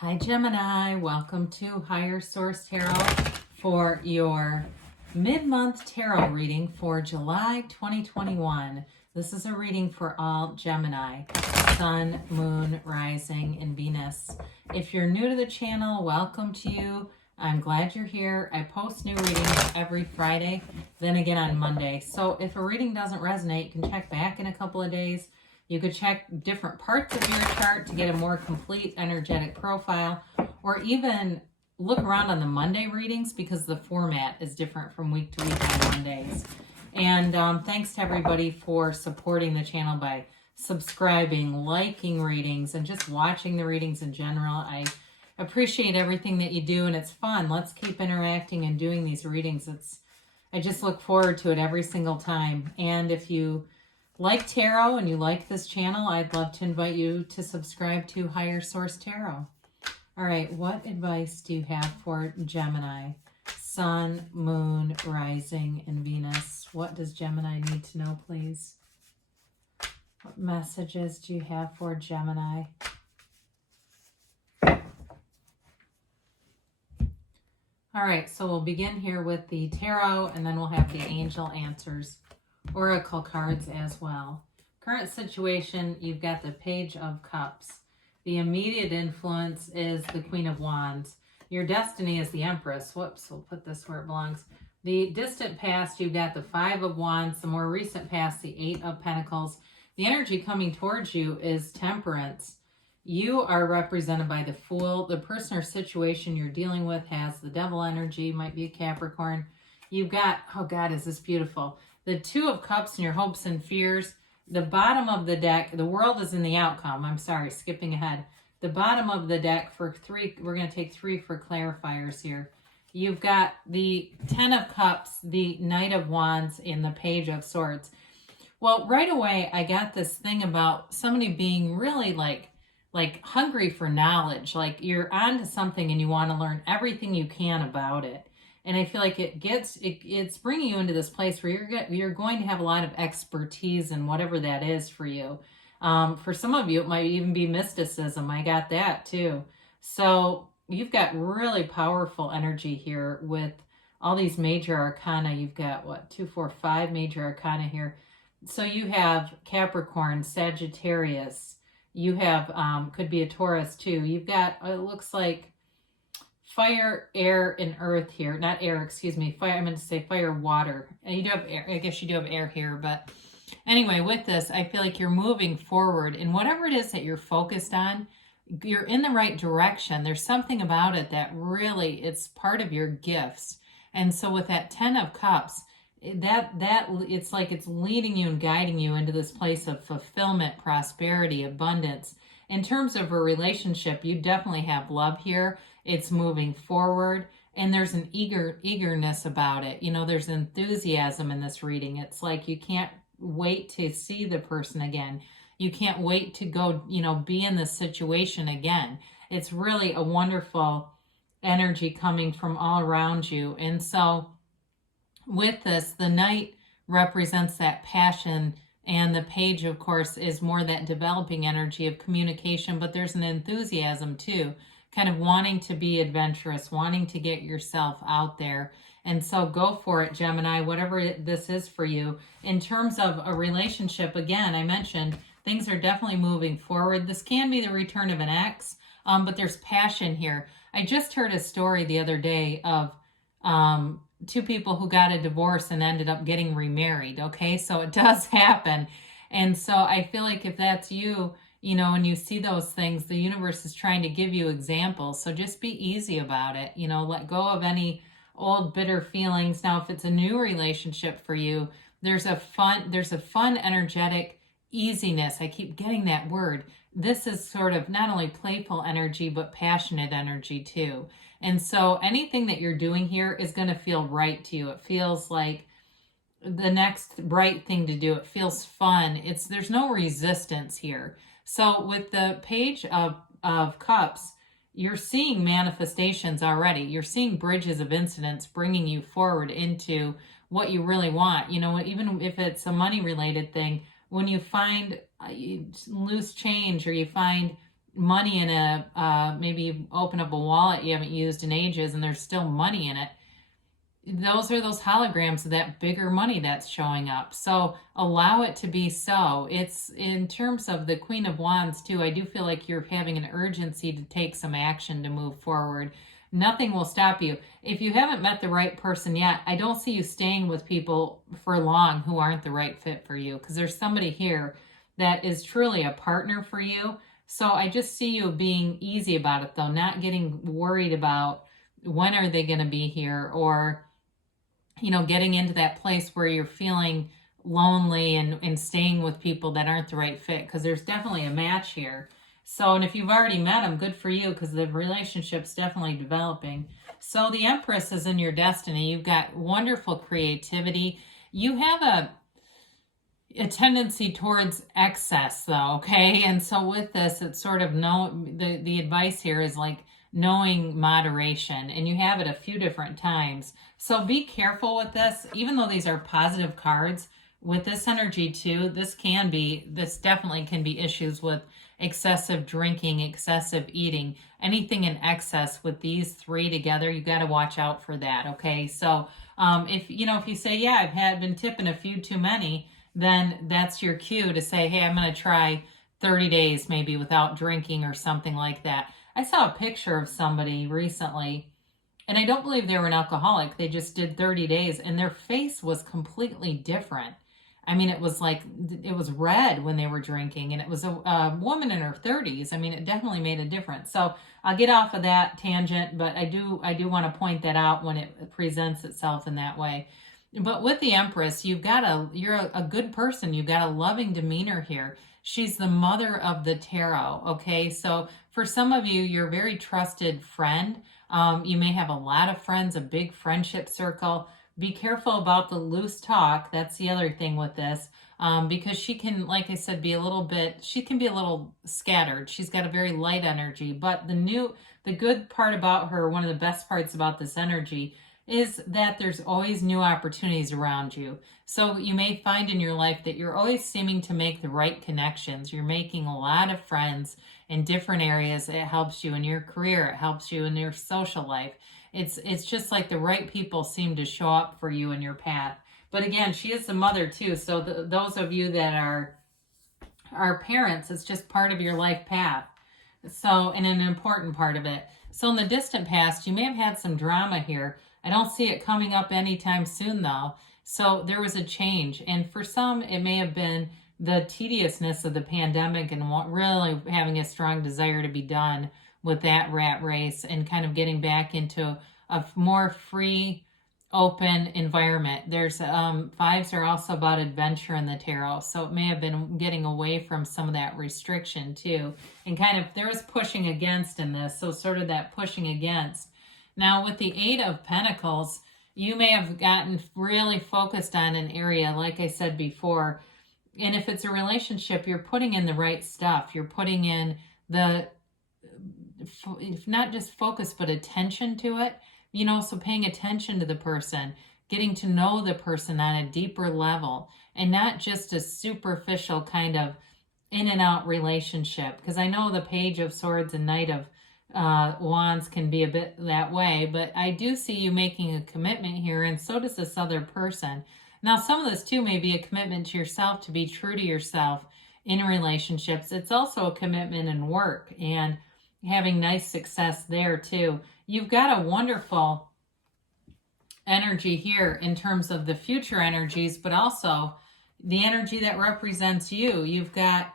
Hi Gemini, welcome to Higher Source Tarot for your mid-month tarot reading for July 2021. This is a reading for all Gemini, Sun, Moon, Rising, and Venus. If you're new to the channel, welcome to you. I'm glad you're here. I post new readings every Friday, then again on Monday. So if a reading doesn't resonate, you can check back in a couple of days. You could check different parts of your chart to get a more complete energetic profile, or even look around on the Monday readings because the format is different from week to week on Mondays. And thanks to everybody for supporting the channel by subscribing, liking readings, and just watching the readings in general. I appreciate everything that you do, and it's fun. Let's keep interacting and doing these readings. I just look forward to it every single time. And if you like tarot and you like this channel, I'd love to invite you to subscribe to Higher Source Tarot. All right, what advice do you have for Gemini? Sun, Moon, Rising, and Venus. What does Gemini need to know, please? What messages do you have for Gemini? All right, so we'll begin here with the tarot, and then we'll have the angel answers. Oracle cards as well. Current situation, you've got the Page of Cups. The immediate influence is the Queen of Wands. Your destiny is the Empress. Whoops, we'll put this where it belongs. The distant past, you've got the Five of Wands. The more recent past, the Eight of Pentacles. The energy coming towards you is Temperance. You are represented by the Fool. The person or situation you're dealing with has the Devil energy, might be a Capricorn. You've got, oh God, is this beautiful, the Two of Cups and your hopes and fears. The bottom of the deck, the world is in the outcome. I'm sorry, skipping ahead. The bottom of the deck for three, we're going to take three for clarifiers here. You've got the Ten of Cups, the Knight of Wands, and the Page of Swords. Well, right away, I got this thing about somebody being really like hungry for knowledge. Like you're onto something and you want to learn everything you can about it. And I feel like it's bringing you into this place where you're going to have a lot of expertise in whatever that is for you. For some of you, it might even be mysticism. I got that too. So you've got really powerful energy here with all these major arcana. You've got, what, 2, 4, 5 major arcana here. So you have Capricorn, Sagittarius. You have, could be a Taurus too. You've got, it looks like, fire, air, and earth here. Not air, excuse me. Fire, I meant to say fire, water. And you do have air. I guess you do have air here. But anyway, with this, I feel like you're moving forward. And whatever it is that you're focused on, you're in the right direction. There's something about it that really, it's part of your gifts. And so with that Ten of Cups, that it's like it's leading you and guiding you into this place of fulfillment, prosperity, abundance. In terms of a relationship, you definitely have love here. It's moving forward, and there's an eagerness about it. You know, there's enthusiasm in this reading. It's like you can't wait to see the person again. You can't wait to go, be in this situation again. It's really a wonderful energy coming from all around you. And so with this, the Knight represents that passion, and the Page, of course, is more that developing energy of communication, but there's an enthusiasm too, kind of wanting to be adventurous, wanting to get yourself out there. And so go for it, Gemini, whatever this is for you. In terms of a relationship, again, I mentioned things are definitely moving forward. This can be the return of an ex, but there's passion here. I just heard a story the other day of two people who got a divorce and ended up getting remarried. Okay, so it does happen. And so I feel like if that's you, and you see those things, the universe is trying to give you examples. So just be easy about it. Let go of any old bitter feelings. Now, if it's a new relationship for you, there's a fun, energetic easiness. I keep getting that word. This is sort of not only playful energy, but passionate energy too. And so anything that you're doing here is going to feel right to you. It feels like the next right thing to do. It feels fun. There's no resistance here. So with the Page of Cups, you're seeing manifestations already. You're seeing bridges of incidents bringing you forward into what you really want. Even if it's a money related thing, when you find loose change, or you find money in a, maybe you open up a wallet you haven't used in ages and there's still money in it. Those are those holograms of that bigger money that's showing up. So allow it to be so. It's in terms of the Queen of Wands too. I do feel like you're having an urgency to take some action to move forward. Nothing will stop you. If you haven't met the right person yet, I don't see you staying with people for long who aren't the right fit for you, because there's somebody here that is truly a partner for you. So I just see you being easy about it though, not getting worried about when are they going to be here, or getting into that place where you're feeling lonely and staying with people that aren't the right fit, because there's definitely a match here. So, and if you've already met them, good for you, because the relationship's definitely developing. So the Empress is in your destiny. You've got wonderful creativity. You have a tendency towards excess though, okay? And so with this, it's sort of the advice here is like knowing moderation, and you have it a few different times. So be careful with this, even though these are positive cards. With this energy too, this definitely can be issues with excessive drinking, excessive eating, anything in excess. With these three together, you got to watch out for that, okay? So if you say, yeah, I've been tipping a few too many, then that's your cue to say, hey, I'm going to try 30 days maybe without drinking or something like that. I saw a picture of somebody recently, and I don't believe they were an alcoholic. They just did 30 days, and their face was completely different. I mean, it was red when they were drinking, and it was a woman in her 30s. I mean, it definitely made a difference. So I'll get off of that tangent, but I do want to point that out when it presents itself in that way. But with the Empress, you're a good person. You've got a loving demeanor here. She's the mother of the tarot, okay? So for some of you, you're a very trusted friend. You may have a lot of friends, a big friendship circle. Be careful about the loose talk. That's the other thing with this, because she can, like I said, she can be a little scattered. She's got a very light energy, but the good part about her, one of the best parts about this energy, is that there's always new opportunities around you. So you may find in your life that you're always seeming to make the right connections. You're making a lot of friends in different areas. It helps you in your career. It helps you in your social life. It's just like the right people seem to show up for you in your path. But again, she is the mother too. So those of you that are parents, it's just part of your life path. So, and an important part of it. So in the distant past, you may have had some drama here. I don't see it coming up anytime soon though. So there was a change. And for some, it may have been the tediousness of the pandemic and really having a strong desire to be done with that rat race and kind of getting back into a more free, open environment. There's fives are also about adventure in the tarot. So it may have been getting away from some of that restriction too. And kind of there was pushing against in this. So sort of that pushing against. Now with the Eight of Pentacles, you may have gotten really focused on an area, like I said before. And if it's a relationship, you're putting in the right stuff. You're putting in not just focus, but attention to it. So paying attention to the person, getting to know the person on a deeper level, and not just a superficial kind of in and out relationship. Because I know the Page of Swords and Knight of Wands can be a bit that way, but I do see you making a commitment here, and so does this other person. Now, some of this too may be a commitment to yourself, to be true to yourself in relationships. It's also a commitment in work and having nice success there too. You've got a wonderful energy here in terms of the future energies, but also the energy that represents you. You've got,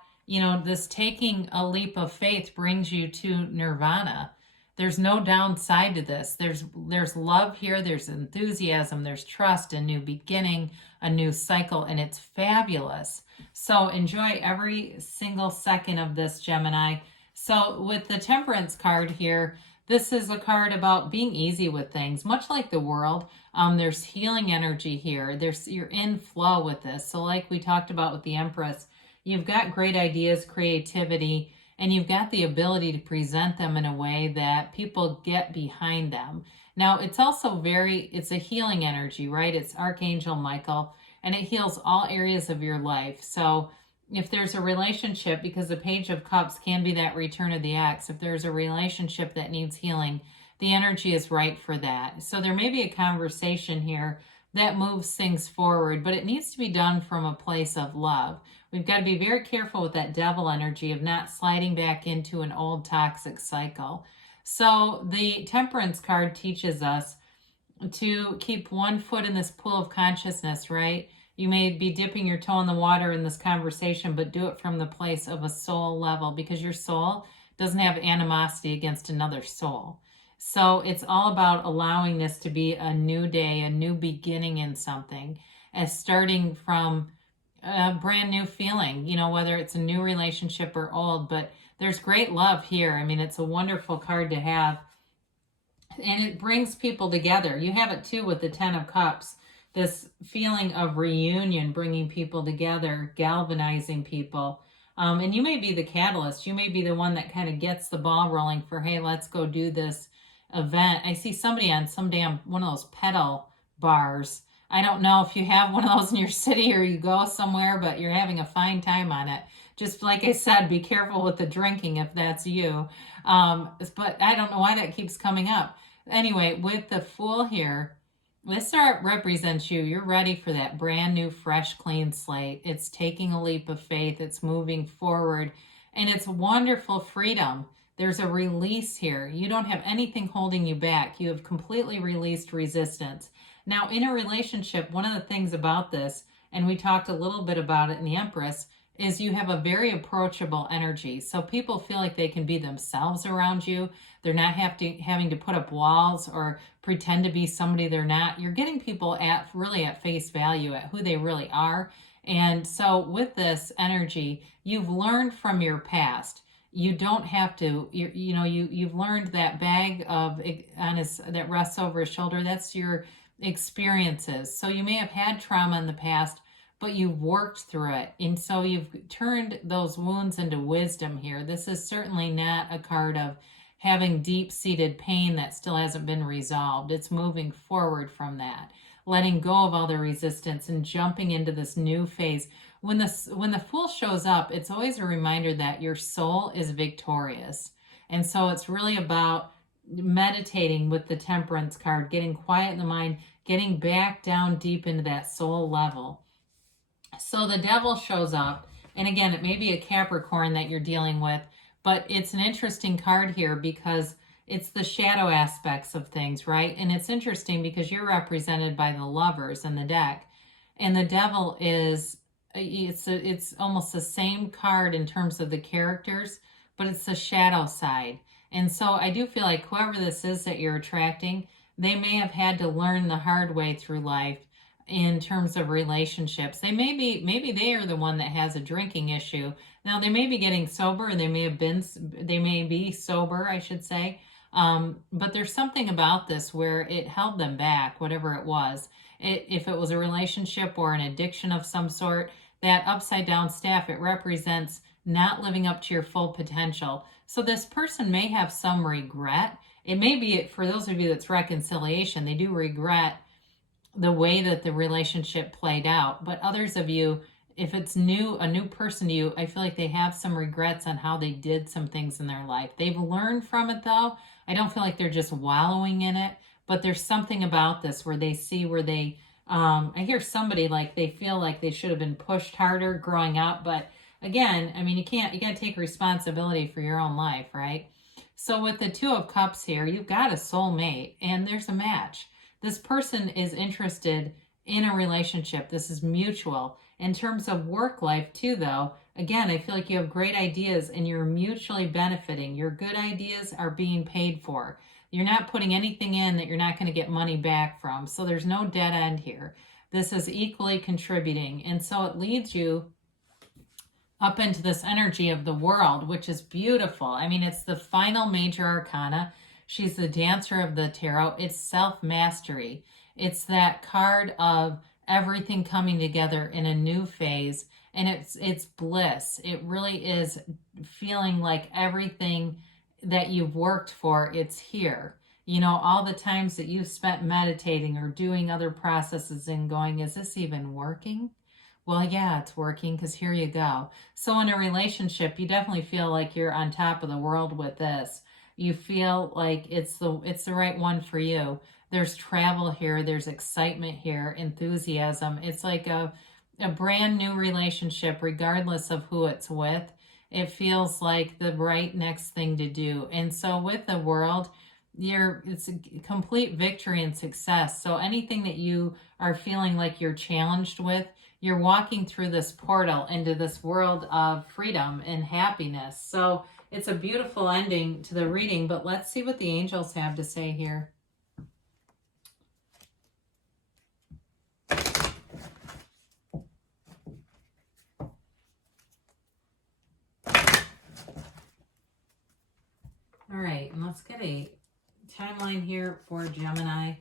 this taking a leap of faith brings you to nirvana. There's no downside to this. There's love here. There's enthusiasm. There's trust, a new beginning, a new cycle, and it's fabulous. So enjoy every single second of this, Gemini. So with the Temperance card here, this is a card about being easy with things, much like the World. There's healing energy here. You're in flow with this. So like we talked about with the Empress, you've got great ideas, creativity, and you've got the ability to present them in a way that people get behind them. Now, it's also it's a healing energy, right? It's Archangel Michael, and it heals all areas of your life. So if there's a relationship, because the Page of Cups can be that return of the ex, if there's a relationship that needs healing, the energy is right for that. So there may be a conversation here that moves things forward, but it needs to be done from a place of love. We've got to be very careful with that devil energy of not sliding back into an old toxic cycle. So the Temperance card teaches us to keep one foot in this pool of consciousness, right? You may be dipping your toe in the water in this conversation, but do it from the place of a soul level, because your soul doesn't have animosity against another soul. So it's all about allowing this to be a new day, a new beginning in something, as starting from a brand new feeling, you know, whether it's a new relationship or old, but there's great love here. I mean, it's a wonderful card to have, and it brings people together. You have it too with the Ten of Cups, this feeling of reunion, bringing people together, galvanizing people. And you may be the catalyst. You may be the one that kind of gets the ball rolling for, hey, let's go do this event. I see somebody on some one of those pedal bars. I don't know if you have one of those in your city or you go somewhere, but you're having a fine time on it. Just like I said, be careful with the drinking if that's you. But I don't know why that keeps coming up. Anyway, with the Fool here, this represents you. You're ready for that brand new, fresh, clean slate. It's taking a leap of faith. It's moving forward. And it's wonderful freedom. There's a release here. You don't have anything holding you back. You have completely released resistance. Now, in a relationship, one of the things about this, and we talked a little bit about it in the Empress, is you have a very approachable energy. So people feel like they can be themselves around you. They're not having to put up walls or pretend to be somebody they're not. You're getting people really at face value, at who they really are. And so with this energy, you've learned from your past. You don't have to, you've learned that bag that rests over his shoulder. That's your experiences. So you may have had trauma in the past, but you've worked through it. And so you've turned those wounds into wisdom here. This is certainly not a card of having deep-seated pain that still hasn't been resolved. It's moving forward from that, letting go of all the resistance and jumping into this new phase. When the Fool shows up, it's always a reminder that your soul is victorious. And so it's really about meditating with the Temperance card, getting quiet in the mind, getting back down deep into that soul level. So the Devil shows up, and again, it may be a Capricorn that you're dealing with, but it's an interesting card here because it's the shadow aspects of things, right? And it's interesting because you're represented by the Lovers in the deck, and the Devil is, it's almost the same card in terms of the characters, but it's the shadow side. And so I do feel like whoever this is that you're attracting, they may have had to learn the hard way through life in terms of relationships. Maybe they are the one that has a drinking issue. Now they may be getting sober, and they may be sober, I should say. But there's something about this where it held them back, whatever it was. If it was a relationship or an addiction of some sort, that upside down staff, it represents not living up to your full potential. So this person may have some regret. It may be, for those of you that's reconciliation, they do regret the way that the relationship played out. But others of you, if it's a new person to you, I feel like they have some regrets on how they did some things in their life. They've learned from it though. I don't feel like they're just wallowing in it, but there's something about this where they see where they, I hear somebody like they feel like they should have been pushed harder growing up. But again, I mean, you got to take responsibility for your own life, right? So with the Two of Cups here, you've got a soulmate and there's a match. This person is interested in a relationship. This is mutual. In terms of work life too, though, again, I feel like you have great ideas and you're mutually benefiting. Your good ideas are being paid for. You're not putting anything in that you're not going to get money back from. So there's no dead end here. This is equally contributing. And so it leads you up into this energy of the World, which is beautiful. I mean, it's the final major arcana. She's the dancer of the tarot. It's self-mastery. It's that card of everything coming together in a new phase. And it's bliss. It really is feeling like everything that you've worked for, it's here. You know, all the times that you've spent meditating or doing other processes and going, is this even working? Well, yeah, it's working because here you go. So in a relationship, you definitely feel like you're on top of the world with this. You feel like it's the right one for you. There's travel here, there's excitement here, enthusiasm. It's like a brand new relationship regardless of who it's with. It feels like the right next thing to do. And so with the world, it's a complete victory and success. So anything that you are feeling like you're challenged with, you're walking through this portal into this world of freedom and happiness. So it's a beautiful ending to the reading, but let's see what the angels have to say here. All right, and let's get a timeline here for Gemini.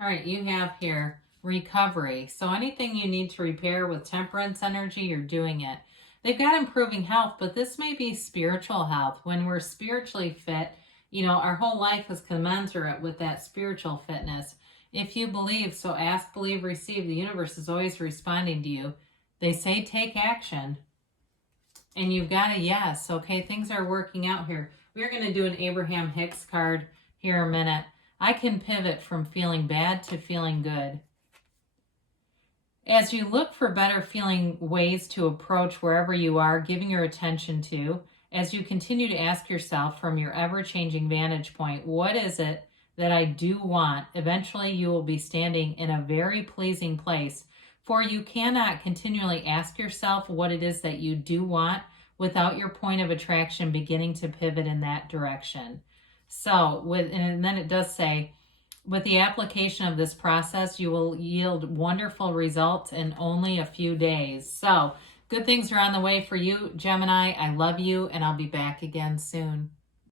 All right, you have here recovery. So anything you need to repair with temperance energy, you're doing it. They've got improving health, but this may be spiritual health. When we're spiritually fit, our whole life is commensurate with that spiritual fitness. If you believe, so ask, believe, receive. The universe is always responding to you. They say take action. And you've got a yes. Okay, things are working out here. We're going to do an Abraham Hicks card here in a minute. I can pivot from feeling bad to feeling good. As you look for better feeling ways to approach wherever you are, giving your attention to, as you continue to ask yourself from your ever-changing vantage point, what is it that I do want? Eventually you will be standing in a very pleasing place, for you cannot continually ask yourself what it is that you do want without your point of attraction beginning to pivot in that direction. So, and then it does say, with the application of this process, you will yield wonderful results in only a few days. So, good things are on the way for you, Gemini. I love you, and I'll be back again soon.